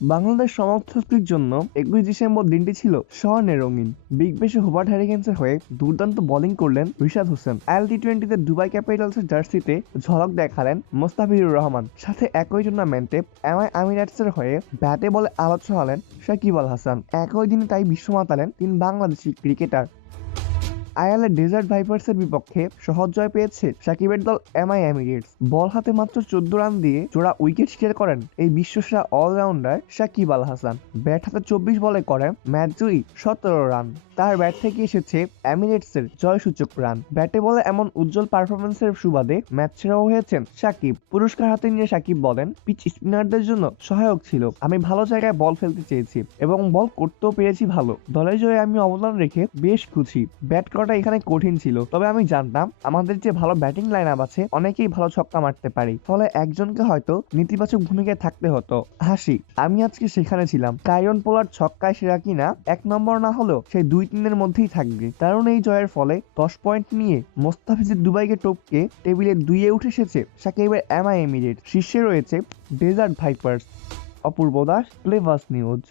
বাংলাদেশ সমর্থকদের জন্য একুশ ডিসেম্বর দিনটি ছিল স্বর্ণের রঙিন। বিগ বেশে হুবার্ট হ্যারিকেন্সের হয়ে দুর্দান্ত বোলিং করলেন রিশাদ হোসেন। এল টি টোয়েন্টিতে দুবাই ক্যাপিটালসের জার্সিতে ঝলক দেখালেন মোস্তাফিজুর রহমান। সাথে একই টুর্নামেন্টে এমআই আমিরাটসের হয়ে ব্যাটে বলে আলোচ হলেন সাকিব আল হাসান। একই দিনে তাই বিশ্ব মাতালেন তিন বাংলাদেশি ক্রিকেটার। আয়ারল্যান্ড ডেজার্ট ভাইপার্সের বিপক্ষে সহজ জয় পেয়েছে সাকিবের দল এমআই এমিরেটস। বল হাতে মাত্র চোদ্দ রান দিয়ে জোড়া উইকেট শিকার করেন এই বিশ্বসেরা অলরাউন্ডার সাকিব আল হাসান। ব্যাট হাতে চব্বিশ বলে করেন ম্যাচ জয়ী সতেরো রান। তার ব্যাট থেকে এসেছে এমিরেটসের জয়সূচক রান। ব্যাটে বলে এমন উজ্জ্বল পারফরমেন্সের সুবাদে ম্যাচ ছেড়াও হয়েছেন সাকিব। পুরস্কার হাতে নিয়ে সাকিব বলেন পিচ স্পিনারদের জন্য সহায়ক ছিল। আমি ভালো জায়গায় বল ফেলতে চেয়েছি এবং বল করতেও পেরেছি ভালো। দলের জয়ে আমি অবদান রেখে বেশ খুশি। ব্যাট করাটা এখানে কঠিন ছিল। তবে আমি জানতাম, আমাদের যে ভালো ব্যাটিং লাইন আপ আছে, অনেকেই ভালো ছক্কা মারতে পারি। ফলে একজনকে হয়তো নেতিবাচক ভূমিকায় থাকতে হতো। হাসি, আমি আজকে সেখানে ছিলাম। কাইরন পোলার ছক্কায় সেরা কিনা, এক নম্বর না হলেও সেই দুই তিনের মধ্যেই থাকবে। কারণ এই জয়ের ফলে দশ পয়েন্ট নিয়ে মোস্তাফিজের দুবাইকে টপকে টেবিলে দুইয়ে উঠে এসেছে সাকিবের এমআই এমিরেট। শীর্ষে রয়েছে ডেজার্ট ভাইপার্স অপূর্ব দাস প্লেভাস নিউজ